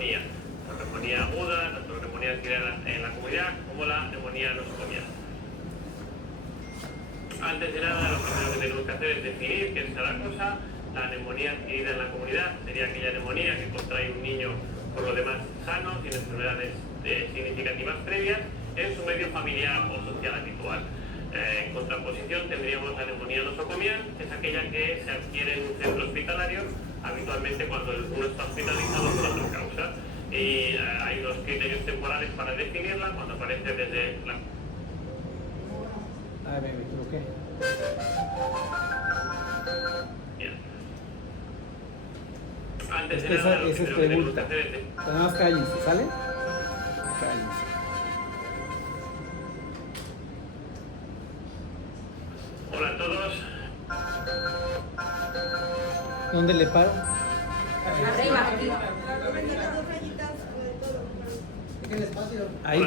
neumonía. La neumonía aguda, tanto la neumonía adquirida en la comunidad como la neumonía nosocomial. Antes de nada, lo primero que tenemos que hacer es definir qué es cada cosa. La neumonía adquirida en la comunidad sería aquella neumonía que contrae un niño por lo demás sano, sin enfermedades significativas previas, en su medio familiar o social habitual. En contraposición tendríamos la neumonía nosocomial, que es aquella que se adquiere en un centro hospitalario, habitualmente cuando uno está hospitalizado por otra causa. Y hay dos criterios temporales para definirla, cuando aparece desde la... A ver, me equivoqué. Bien. Antes de Esa nada, lo es primero que tenemos que pregunta. hacer es... Nada más cállense, ¿sale? Cállense. Hola a todos. ¿Dónde le paro? Arriba, aquí. Ahí,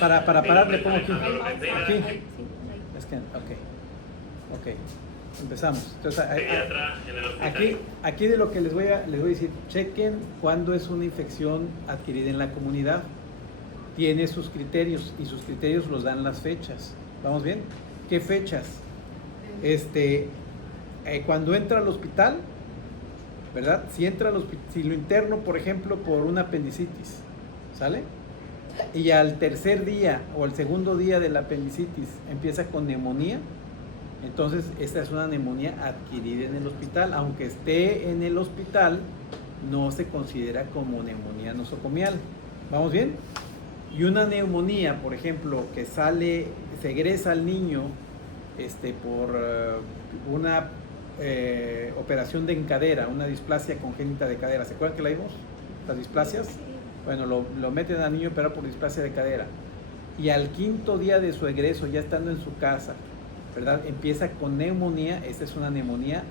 para parar le pongo aquí. Aquí. Es que, ok. Empezamos. Entonces, Pediatra en el hospital. aquí de lo que les voy a decir, chequen cuándo es una infección adquirida en la comunidad. Tiene sus criterios y sus criterios los dan las fechas. ¿Vamos bien? ¿Qué fechas? Cuando entra al hospital, ¿verdad? Si lo interno, por ejemplo, por una apendicitis, ¿sale? Y al tercer día o el segundo día de la apendicitis empieza con neumonía, entonces esta es una neumonía adquirida en el hospital. Aunque esté en el hospital, no se considera como neumonía nosocomial. ¿Vamos bien? Y una neumonía, por ejemplo, que se egresa al niño por una operación de cadera, una displasia congénita de cadera. ¿Se acuerdan que la vimos? Las displasias. Bueno, lo meten al niño operado por displasia de cadera. Y al quinto día de su egreso, ya estando en su casa, ¿verdad? Empieza con neumonía. Esta es una neumonía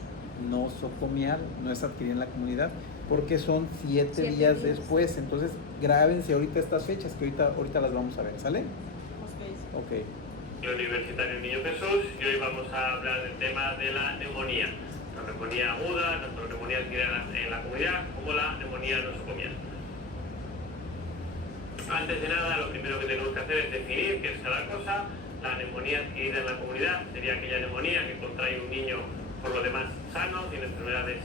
nosocomial, no es adquirida en la comunidad, porque son 7 días después. Entonces, grábense ahorita estas fechas, que ahorita las vamos a ver, ¿sale? Ok. Universitario Niño Jesús, y hoy vamos a hablar del tema de la neumonía. La neumonía aguda, tanto la neumonía adquirida en la comunidad como la neumonía nosocomial. Antes de nada, lo primero que tenemos que hacer es definir qué es cada cosa. La neumonía adquirida en la comunidad sería aquella neumonía que contrae un niño por lo demás sano, sin enfermedades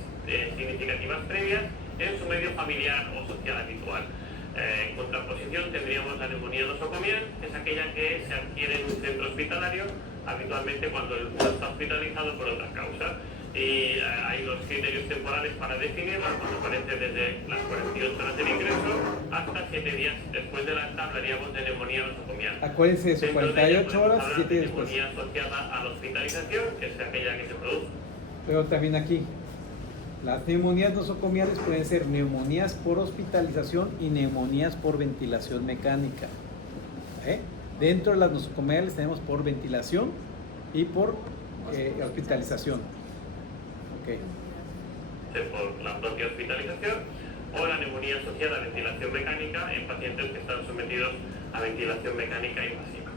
significativas previas, en su medio familiar o social habitual. En contraposición tendríamos la neumonía nosocomial, que es aquella que se adquiere en un centro hospitalario, habitualmente cuando uno está hospitalizado por otra causa. Y hay los criterios temporales para definirla, cuando aparece desde las 48 horas del ingreso hasta 7 días después de la alta. Hablaríamos de neumonía nosocomial. Acuérdense de eso, 48 horas y 7 días después. Neumonía asociada a la hospitalización, que es aquella que se produce. Pero también aquí, las neumonías nosocomiales pueden ser neumonías por hospitalización y neumonías por ventilación mecánica. Dentro de las nosocomiales tenemos por ventilación y por hospitalización. Por la propia hospitalización, o la neumonía asociada a ventilación mecánica en pacientes que están sometidos a ventilación mecánica invasiva.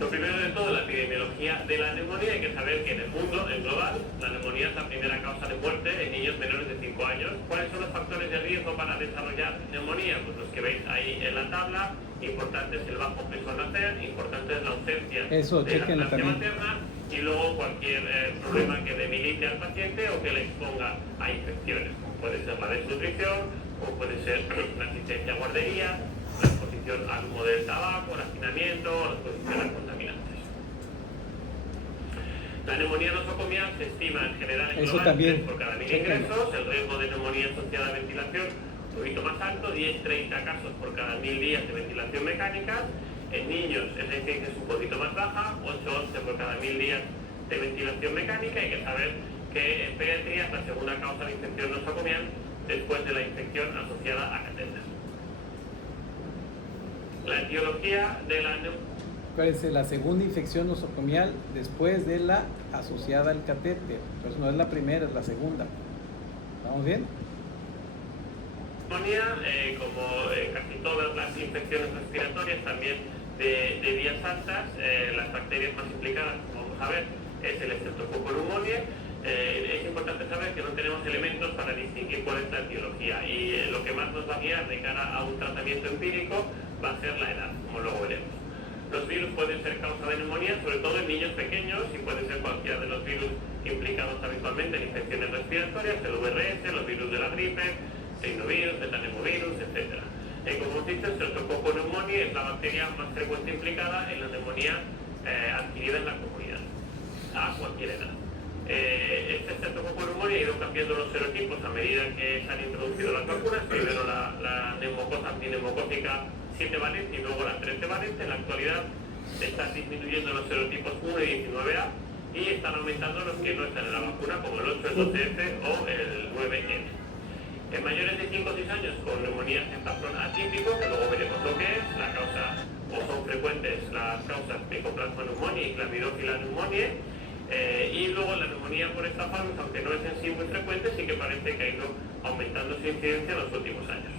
Lo primero de todo, la epidemiología de la neumonía. Hay que saber que en el mundo, en global, la neumonía es la primera causa de muerte en niños menores de 5 años. ¿Cuáles son los factores de riesgo para desarrollar neumonía? Pues los que veis ahí en la tabla. Importante es el bajo peso al nacer, importante es la ausencia de lactancia materna, y luego cualquier problema que debilite al paciente o que le exponga a infecciones, como puede ser la desnutrición, como puede ser la asistencia a guardería, la exposición al humo del tabaco, el hacinamiento o la exposición a contaminantes. La neumonía nosocomial se estima en general en global 3 por cada 1000 ingresos. El riesgo de neumonía asociada a ventilación un poquito más alto, 10-30 casos por cada 1000 días de ventilación mecánica. En niños esa incidencia es un poquito más baja, 8-11 por cada 1000 días de ventilación mecánica. Hay que saber que en pediatría es la segunda causa de infección nosocomial después de la infección asociada a catéter. La etiología de la neumonía. Acuérdense, la segunda infección nosocomial después de la asociada al catéter. Entonces no es la primera, es la segunda. ¿Estamos bien? Neumonía, como casi todas las infecciones respiratorias, también de vías altas, las bacterias más implicadas, como vamos a ver, es el Streptococcus pneumoniae. Es importante saber que no tenemos elementos para distinguir cuál es la etiología y lo que más nos va a guiar de cara a un tratamiento empírico va a ser la edad, como luego veremos. Los virus pueden ser causa de neumonía, sobre todo en niños pequeños, y pueden ser cualquiera de los virus implicados habitualmente en infecciones respiratorias, el VRS, los virus de la gripe, rinovirus, betanemovirus, etc. Como os dicho, el Streptococcus pneumoniae es la bacteria más frecuente implicada en la neumonía adquirida en la comunidad, a cualquier edad. Este Streptococcus pneumoniae ha ido cambiando los serotipos a medida que se han introducido las vacunas. Primero la neumocosa antineumocótica 7 valente y luego la 13 valente. En la actualidad están disminuyendo los serotipos 1 y 19A y están aumentando los que no están en la vacuna, como el 8, el 12F o el 9N. En mayores de 5 o 6 años con neumonía en patrón atípico, que luego veremos lo que es, la causa, o son frecuentes las causas Mycoplasma pneumoniae y Chlamydophila pneumoniae, y luego la neumonía por estafanos, aunque no es en sí muy frecuente, sí que parece que ha ido aumentando su incidencia en los últimos años.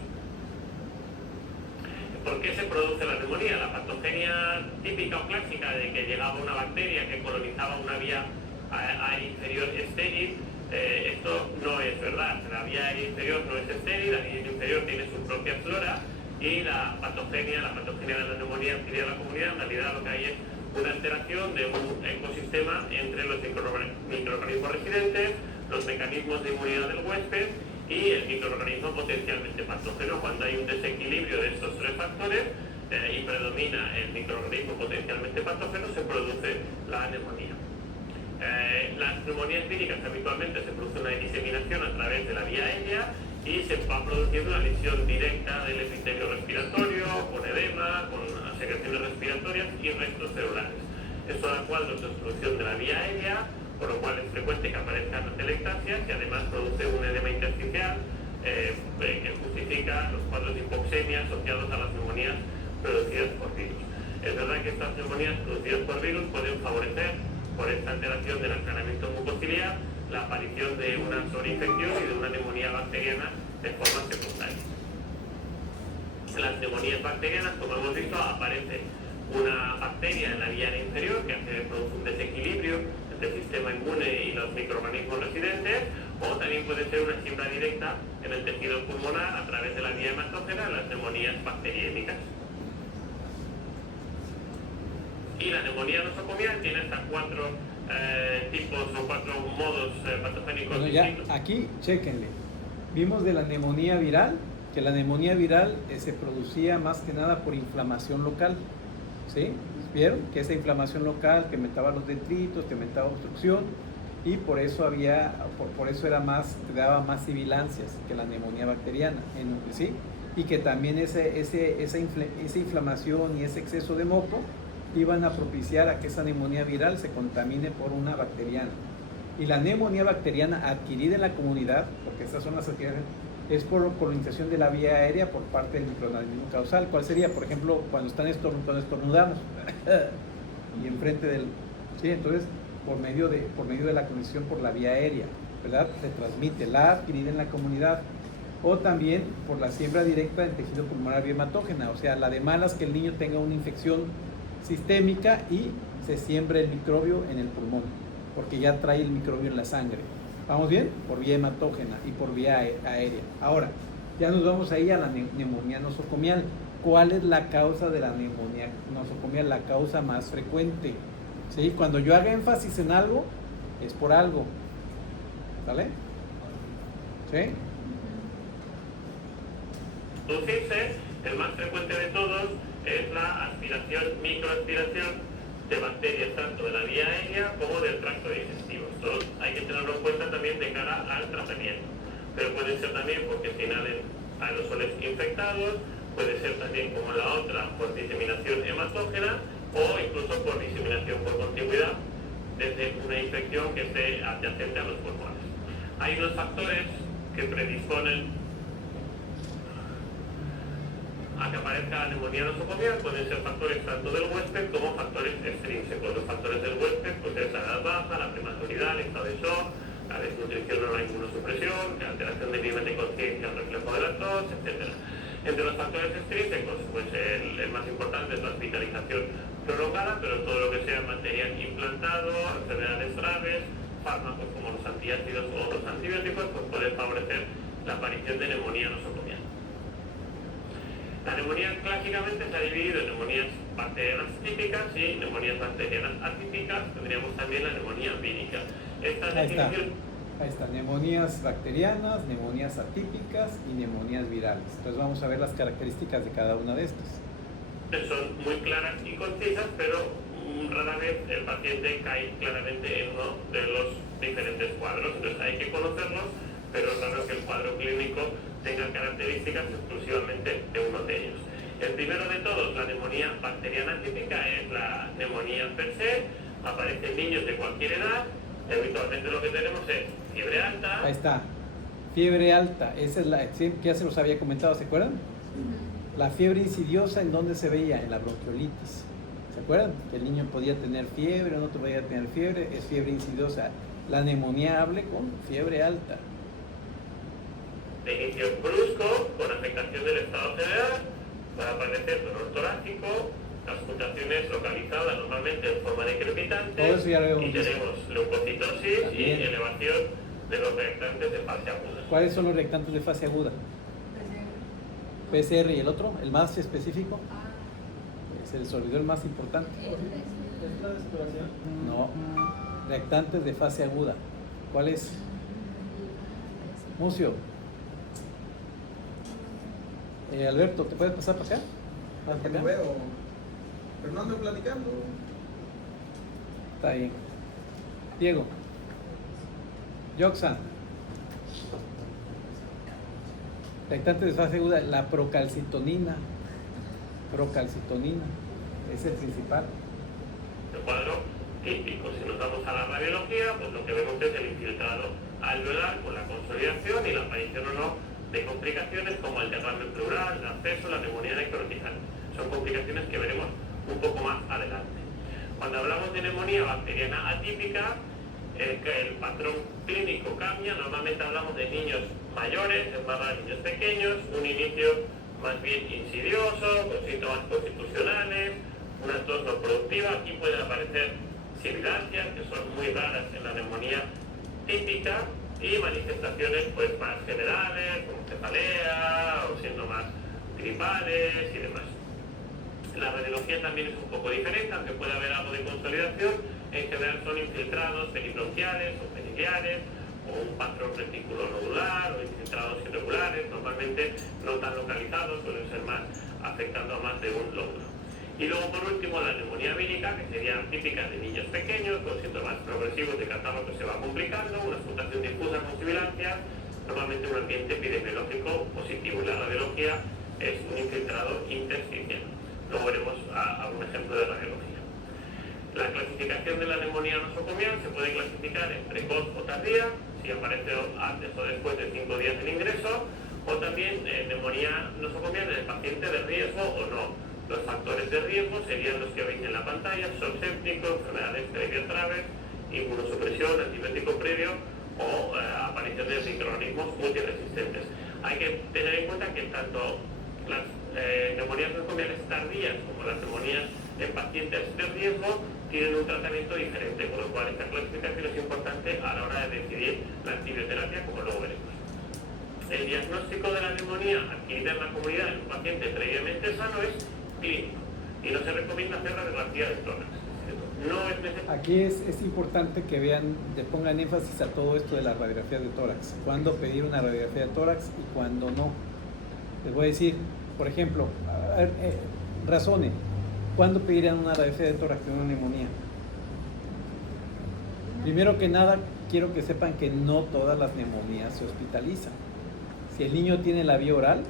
¿Por qué se produce la neumonía? La patogenia típica o clásica de que llegaba una bacteria que colonizaba una vía aérea inferior estéril, esto no es verdad. La vía aérea inferior no es estéril, la vía inferior tiene su propia flora y la patogenia de la neumonía adquirida en la comunidad, en realidad lo que hay es una alteración de un ecosistema entre los microorganismos residentes, los mecanismos de inmunidad del huésped y el microorganismo potencialmente patógeno. Cuando hay un desequilibrio de estos tres factores y predomina el microorganismo potencialmente patógeno, se produce la neumonía. Las neumonías clínicas habitualmente se produce una diseminación a través de la vía aérea y se va produciendo una lesión directa del epitelio respiratorio, con edema, con secreciones respiratorias y restos celulares. Esto da cuadros de obstrucción de la vía aérea, por lo cual es frecuente que aparezcan atelectasias y además produce un edema intersticial que justifica los cuadros de hipoxemia asociados a las neumonías producidas por virus. Es verdad que estas neumonías producidas por virus pueden favorecer, por esta alteración del aclaramiento mucociliar, la aparición de una sobreinfección y de una neumonía bacteriana de forma secundaria. En las neumonías bacterianas, como hemos visto, aparece una bacteria en la vía aérea inferior que produce un desequilibrio entre el sistema inmune y los microorganismos residentes, o también puede ser una siembra directa en el tejido pulmonar a través de la vía hematógena en las neumonías bacteriémicas. Y la neumonía nosocomial tiene hasta 4 tipos o 4 modos patogénicos distintos. Aquí, chéquenle. Vimos de la neumonía viral, que la neumonía viral se producía más que nada por inflamación local. ¿Sí? ¿Vieron? Que esa inflamación local que aumentaba los detritos, que aumentaba obstrucción, y por eso era más, te daba más sibilancias que la neumonía bacteriana, ¿sí? Y que también esa inflamación y ese exceso de moco iban a propiciar a que esa neumonía viral se contamine por una bacteriana. Y la neumonía bacteriana adquirida en la comunidad, porque estas son las adquiridas, es por colonización de la vía aérea por parte del microorganismo causal. ¿Cuál sería? Por ejemplo, cuando estornudamos y enfrente del... ¿sí? Entonces, por medio de la colonización por la vía aérea, ¿verdad? Se transmite la adquirida en la comunidad. O también por la siembra directa del tejido pulmonar biohematógena, o sea, la de malas que el niño tenga una infección sistémica y se siembra el microbio en el pulmón, porque ya trae el microbio en la sangre. ¿Vamos bien? Por vía hematógena y por vía aérea. Ahora, ya nos vamos ahí a la neumonía nosocomial. ¿Cuál es la causa de la neumonía nosocomial? La causa más frecuente. ¿Sí? Cuando yo haga énfasis en algo, es por algo. ¿Vale? ¿Sí? Producirse, el más frecuente de todos es la microaspiración de bacterias tanto de la vía aérea como del tracto digestivo. Esto hay que tenerlo en cuenta también de cara al tratamiento. Pero puede ser también porque se inhalen aerosoles infectados, puede ser también como la otra por diseminación hematógena o incluso por diseminación por contigüidad desde una infección que esté adyacente a los pulmones. Hay unos factores que predisponen a que aparezca la neumonía nosocomial. Pueden ser factores tanto del huésped como factores extrínsecos. Los factores del huésped pues es la edad baja, la prematuridad, el estado de shock, la desnutrición o la inmunosupresión, la alteración del nivel de conciencia, el reflejo de la tos, etc. Entre los factores extrínsecos, pues el más importante es la hospitalización prolongada, pero todo lo que sea material implantado, enfermedades graves, fármacos como los antiácidos o los antibióticos pues pueden favorecer la aparición de neumonía nosocomial. La neumonía clásicamente se ha dividido en neumonías bacterianas típicas y neumonías bacterianas atípicas. Tendríamos también la neumonía vírica. Esta definición... Ahí está, neumonías bacterianas, neumonías atípicas y neumonías virales. Entonces vamos a ver las características de cada una de estas. Son muy claras y concisas, pero rara vez el paciente cae claramente en uno de los diferentes cuadros. Entonces hay que conocerlos, pero es raro que el cuadro clínico tenga características exclusivamente de uno de ellos. El primero de todos, la neumonía bacteriana típica, es la neumonía per se. Aparece en niños de cualquier edad. Habitualmente lo que tenemos es fiebre alta. Ahí está, fiebre alta, esa es la que ya se los había comentado, ¿se acuerdan? La fiebre insidiosa, ¿en dónde se veía? En la bronquiolitis. ¿Se acuerdan? Que el niño podía tener fiebre o no podía tener fiebre, es fiebre insidiosa. La neumonía hable con fiebre alta. De inicio brusco, con afectación del estado general, puede aparecer dolor torácico, las mutaciones localizadas normalmente en forma de crepitante, y tenemos leucocitosis y elevación de los reactantes de fase aguda. ¿Cuáles son los reactantes de fase aguda? PCR. ¿Y el otro? ¿El más específico? Se les olvidó el más importante. ¿Es la desesperación? No. Reactantes de fase aguda. ¿Cuál es? Mucio. Alberto, ¿te puedes pasar para acá? Que no veo. Pero no ando platicando. Está bien. Diego. Yoxan. Reactantes de fase aguda, la procalcitonina. Procalcitonina. Es el principal. El cuadro típico, si nos vamos a la radiología, pues lo que vemos es el infiltrado alveolar con la consolidación y la aparición o no de complicaciones como el derrame pleural, el absceso, la neumonía necrotical. Son complicaciones que veremos un poco más adelante. Cuando hablamos de neumonía bacteriana atípica, el patrón clínico cambia. Normalmente hablamos de niños mayores, es más raro niños pequeños, un inicio más bien insidioso, con síntomas constitucionales, una tos no productiva. Aquí pueden aparecer sibilancias, que son muy raras en la neumonía típica, y manifestaciones pues más generales, como cefalea o siendo más gripales y demás. La radiología también es un poco diferente, aunque puede haber algo de consolidación. En general son infiltrados peribronquiales o periliares, o un patrón reticulonodular, o infiltrados irregulares, normalmente no tan localizados, suelen ser más afectando a más de un lóbulo. Y luego por último la neumonía vírica, que serían típicas de niños pequeños, con síntomas progresivos de catarro que se va complicando, una explotación difusa con sibilancias, normalmente un ambiente epidemiológico positivo. Y la radiología es un infiltrado intersticial. Luego veremos algún ejemplo de radiología. La clasificación de la neumonía nosocomial se puede clasificar en precoz o tardía, si aparece antes o después de 5 días del ingreso, o también neumonía nosocomial en el paciente de riesgo o no. Los factores de riesgo serían los que veis en la pantalla: shock séptico, enfermedades cerebrales, inmunosupresión, antibiótico previo o aparición de microorganismos multiresistentes. Hay que tener en cuenta que tanto las neumonías nosocomiales tardías como las neumonías en pacientes de riesgo tienen un tratamiento diferente, con lo cual esta clasificación es importante a la hora de decidir la antibioterapia, como luego veremos. El diagnóstico de la neumonía adquirida en la comunidad en un paciente previamente sano es clínico y no se recomienda hacer radiografía de tórax. No es necesario. Aquí es importante que vean, le pongan énfasis a todo esto de la radiografía de tórax. Cuándo pedir una radiografía de tórax y cuándo no. Les voy a decir, por ejemplo, razonen. ¿Cuándo pedirían una radiografía de tórax de una neumonía? Primero que nada, quiero que sepan que no todas las neumonías se hospitalizan. Si el niño tiene la vía oral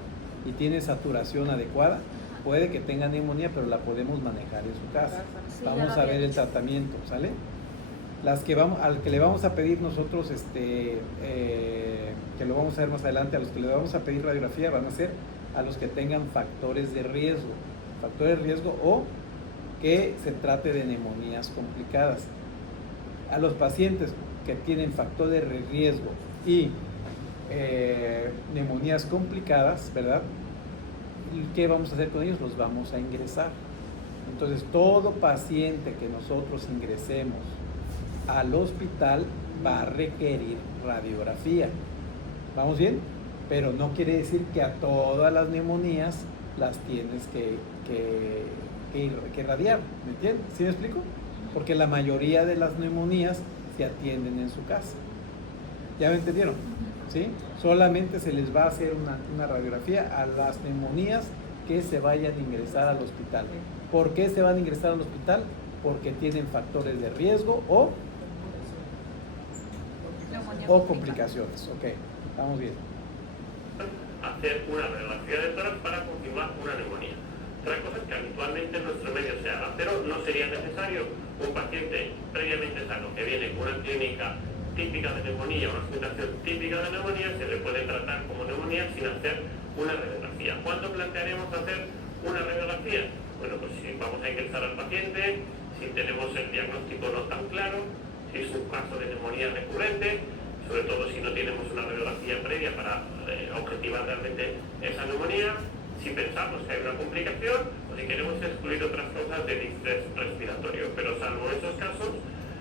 y tiene saturación adecuada, puede que tenga neumonía, pero la podemos manejar en su casa. Vamos a ver el tratamiento, ¿sale? Al que le vamos a pedir nosotros, que lo vamos a ver más adelante, a los que le vamos a pedir radiografía van a ser a los que tengan factores de riesgo o que se trate de neumonías complicadas. A los pacientes que tienen factores de riesgo y neumonías complicadas, ¿verdad? ¿Qué vamos a hacer con ellos? Los vamos a ingresar. Entonces, todo paciente que nosotros ingresemos al hospital va a requerir radiografía. ¿Vamos bien? Pero no quiere decir que a todas las neumonías las tienes que radiar, ¿me entiendes? ¿Sí me explico? Porque la mayoría de las neumonías se atienden en su casa. ¿Ya me entendieron? ¿Sí? Solamente se les va a hacer una radiografía a las neumonías que se vayan a ingresar al hospital. ¿Por qué se van a ingresar al hospital? Porque tienen factores de riesgo o complicaciones. Ok, vamos bien. Hacer una radiografía de tórax para confirmar una neumonía. Otra cosa es que habitualmente en nuestro medio se haga, pero no sería necesario un paciente previamente sano que viene con una clínica típica de neumonía, una situación típica de neumonía, se le puede tratar como neumonía sin hacer una radiografía. ¿Cuándo plantearemos hacer una radiografía? Bueno, pues si vamos a ingresar al paciente, si tenemos el diagnóstico no tan claro, si es un caso de neumonía recurrente, sobre todo si no tenemos una radiografía previa para objetivar realmente esa neumonía, si pensamos que hay una complicación o si queremos excluir otras causas de distrés respiratorio. Pero salvo esos casos,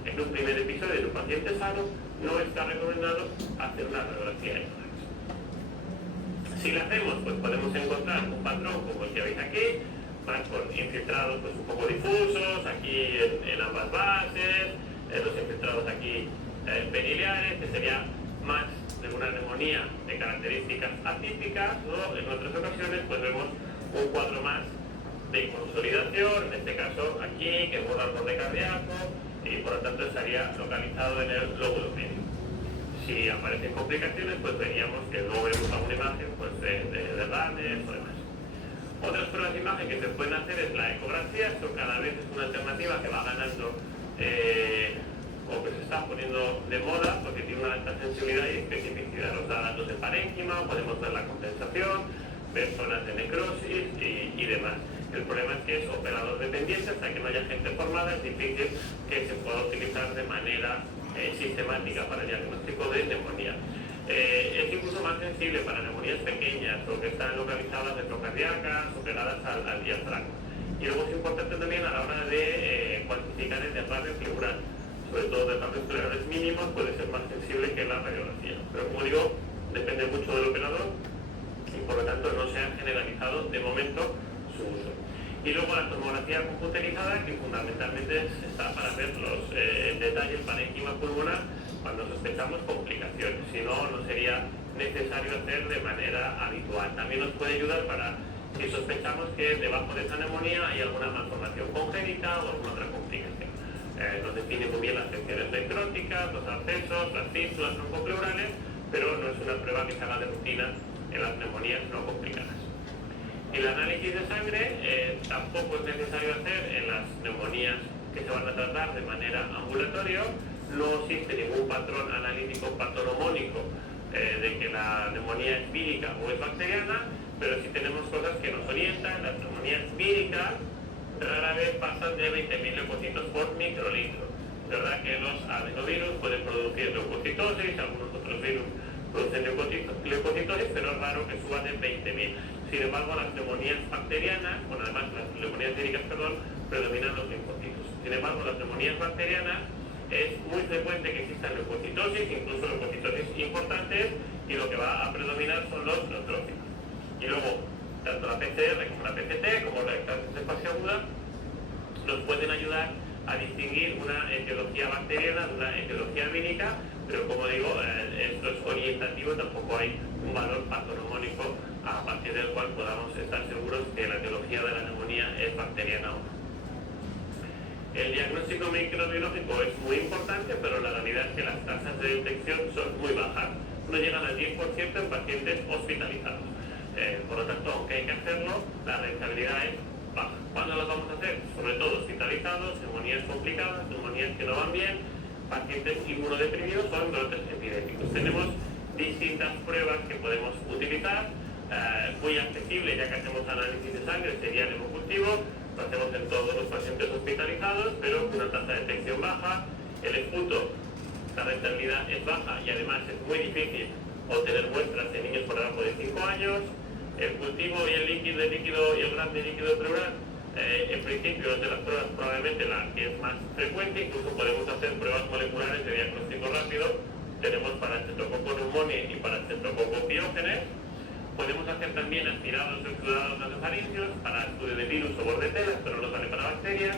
en un primer episodio de un paciente sano no está recomendado hacer una radiografía de tórax. Si la hacemos, pues podemos encontrar un patrón como el que veis aquí, más con infiltrados pues un poco difusos, aquí en ambas bases, los infiltrados aquí periliares, que sería más de una neumonía de características atípicas, ¿no? En otras ocasiones pues vemos un cuadro más de consolidación, en este caso aquí, que borra el borde cardíaco y por lo tanto estaría localizado en el lóbulo medio. Si aparecen complicaciones, pues veríamos que luego vemos alguna imagen pues, de derrames o demás. Otras pruebas de imagen que se pueden hacer es la ecografía. Esto cada vez es una alternativa que va ganando o que se está poniendo de moda porque tiene una alta sensibilidad y especificidad. Nos da datos de parénquima, podemos ver la compensación, ver zonas de necrosis y demás. El problema es que es operador dependiente, hasta que no haya gente formada es difícil que se pueda utilizar de manera sistemática para el diagnóstico de neumonía. Es incluso más sensible para neumonías pequeñas o que están localizadas retrocardíacas o pegadas al diafragma. Y luego es importante también a la hora de cuantificar el derrame pleural, sobre todo derrames pleurales mínimos, puede ser más sensible que la radiografía. Pero como digo, depende mucho del operador y por lo tanto no se ha generalizado de momento su uso. Y luego la tomografía computerizada, que fundamentalmente está para ver los detalles parénquima pulmonar cuando sospechamos complicaciones. Si no, no sería necesario hacer de manera habitual. También nos puede ayudar para si sospechamos que debajo de esa neumonía hay alguna malformación congénita o alguna otra complicación. Nos define muy bien las secciones necróticas, los abscesos, las fístulas troncopleurales, pero no es una prueba que se haga de rutina en las neumonías no complicadas. El análisis de sangre tampoco es necesario hacer en las neumonías que se van a tratar de manera ambulatoria. No existe ningún patrón analítico patologónico de que la neumonía es vírica o es bacteriana, pero sí tenemos cosas que nos orientan. Las neumonías víricas rara vez pasan de 20.000 leucocitos por microlitro. Es verdad que los adenovirus pueden producir leucocitosis, algunos otros virus producen leucocitosis, pero es raro que suban de 20.000. Sin embargo, las neumonías bacterianas, bueno, además las neumonías víricas, perdón, predominan los linfocitos. Sin embargo, las neumonías bacterianas es muy frecuente que existan leucocitosis, incluso leucocitosis importantes, y lo que va a predominar son los neutrófilos. Y luego, tanto la PCR como la PCT, como la ectasis espaciaguda, nos pueden ayudar a distinguir una etiología bacteriana de una etiología vírica, pero como digo, esto es orientativo, tampoco hay un valor patológico a partir del cual podamos estar seguros que la etiología de la neumonía es bacteriana o no. El diagnóstico microbiológico es muy importante, pero la realidad es que las tasas de detección son muy bajas, no llegan al 10% en pacientes hospitalizados. Por lo tanto, aunque hay que hacerlo, la rentabilidad es baja. ¿Cuándo lo vamos a hacer? Sobre todo hospitalizados, neumonías complicadas, neumonías que no van bien, pacientes inmunodeprimidos o en brotes epidémicos. Tenemos distintas pruebas que podemos utilizar, muy accesible, ya que hacemos análisis de sangre, sería el hemocultivo, lo hacemos en todos los pacientes hospitalizados, pero con una tasa de detección baja. El esputo, la rentabilidad es baja y además es muy difícil obtener muestras en niños por debajo de 5 años. El cultivo y el líquido y el grande líquido pleural En principio es de las pruebas probablemente la que es más frecuente, incluso podemos hacer pruebas moleculares de diagnóstico rápido. Tenemos para Streptococcus pneumoniae y para Streptococcus pyogenes. Podemos hacer también aspirados o exudados nasofaringios para estudio de virus o bordetelas, pero no vale para bacterias.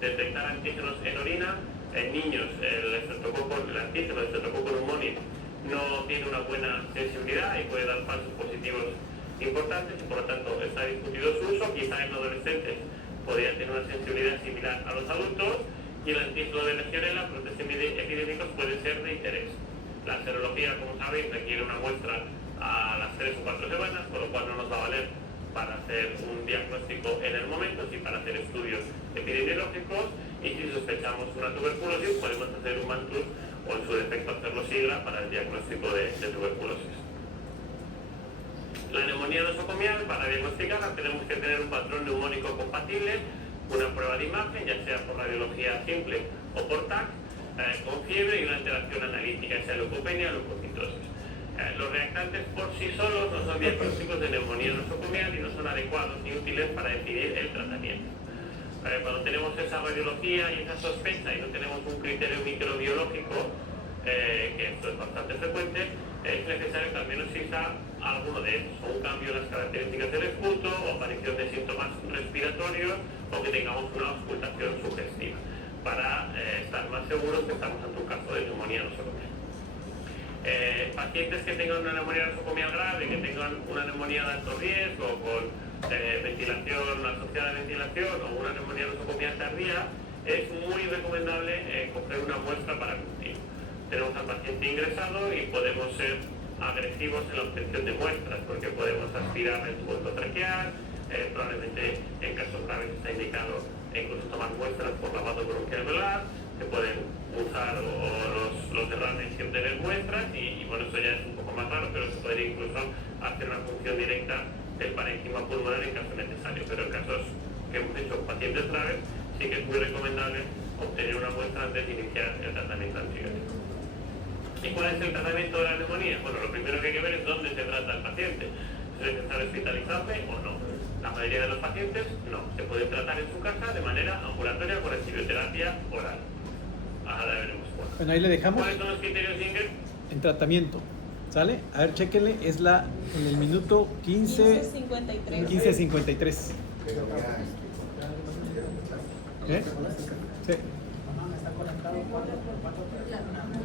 Detectar antígenos en orina. En niños el antígeno de Streptococcus pneumoniae no tiene una buena sensibilidad y puede dar falsos positivos importantes y por lo tanto está discutido su uso. Quizá en adolescentes podría tener una sensibilidad similar a los adultos, y el antígeno de Legionella, brotes epidémicos, puede ser de interés. La serología, como sabéis, requiere una muestra a las 3 o 4 semanas, por lo cual no nos va a valer para hacer un diagnóstico en el momento, sí para hacer estudios epidemiológicos, y si sospechamos una tuberculosis podemos hacer un MANTUS o en su defecto hacerlo SIGRA para el diagnóstico de tuberculosis. La neumonía nosocomial, para diagnosticarla tenemos que tener un patrón neumónico compatible, una prueba de imagen, ya sea por radiología simple o por TAC, con fiebre y una alteración analítica, sea leucopenia o leucocitosis. Los reactantes por sí solos no son diagnósticos de neumonía nosocomial y no son adecuados ni útiles para definir el tratamiento. Cuando tenemos esa radiología y esa sospecha y no tenemos un criterio microbiológico, que esto es bastante frecuente, es necesario que al menos exista alguno de ellos, o un cambio en las características del esputo, o aparición de síntomas respiratorios, o que tengamos una auscultación sugestiva, para estar más seguros que estamos ante un caso de neumonía nosocomial. Pacientes que tengan una neumonía nosocomial grave, que tengan una neumonía de alto riesgo, con ventilación asociada a ventilación, o una neumonía nosocomial tardía, es muy recomendable coger una muestra para cultivo. Tenemos al paciente ingresado y podemos ser agresivos en la obtención de muestras, porque podemos aspirar el tubo endotraqueal, probablemente en casos graves está indicado incluso tomar muestras por lavado bronquial velar, se pueden usar los derrames y obtener muestras, y bueno, eso ya es un poco más raro, pero se podría incluso hacer una función directa del parénquima pulmonar en caso necesario, pero en casos que hemos hecho pacientes graves, sí que es muy recomendable obtener una muestra antes de iniciar el tratamiento antibiótico. ¿Y cuál es el tratamiento de la neumonía? Bueno, lo primero que hay que ver es dónde se trata el paciente. ¿Es necesario hospitalizarse o no? La mayoría de los pacientes no. Se puede tratar en su casa de manera ambulatoria con antibioterapia oral. Ahora veremos cuál. Bueno, ahí le dejamos. ¿Cuáles son los criterios de ingreso? En tratamiento, ¿sale? A ver, chéquenle, es en el minuto 15:53. 15:53. ¿Eh? Sí.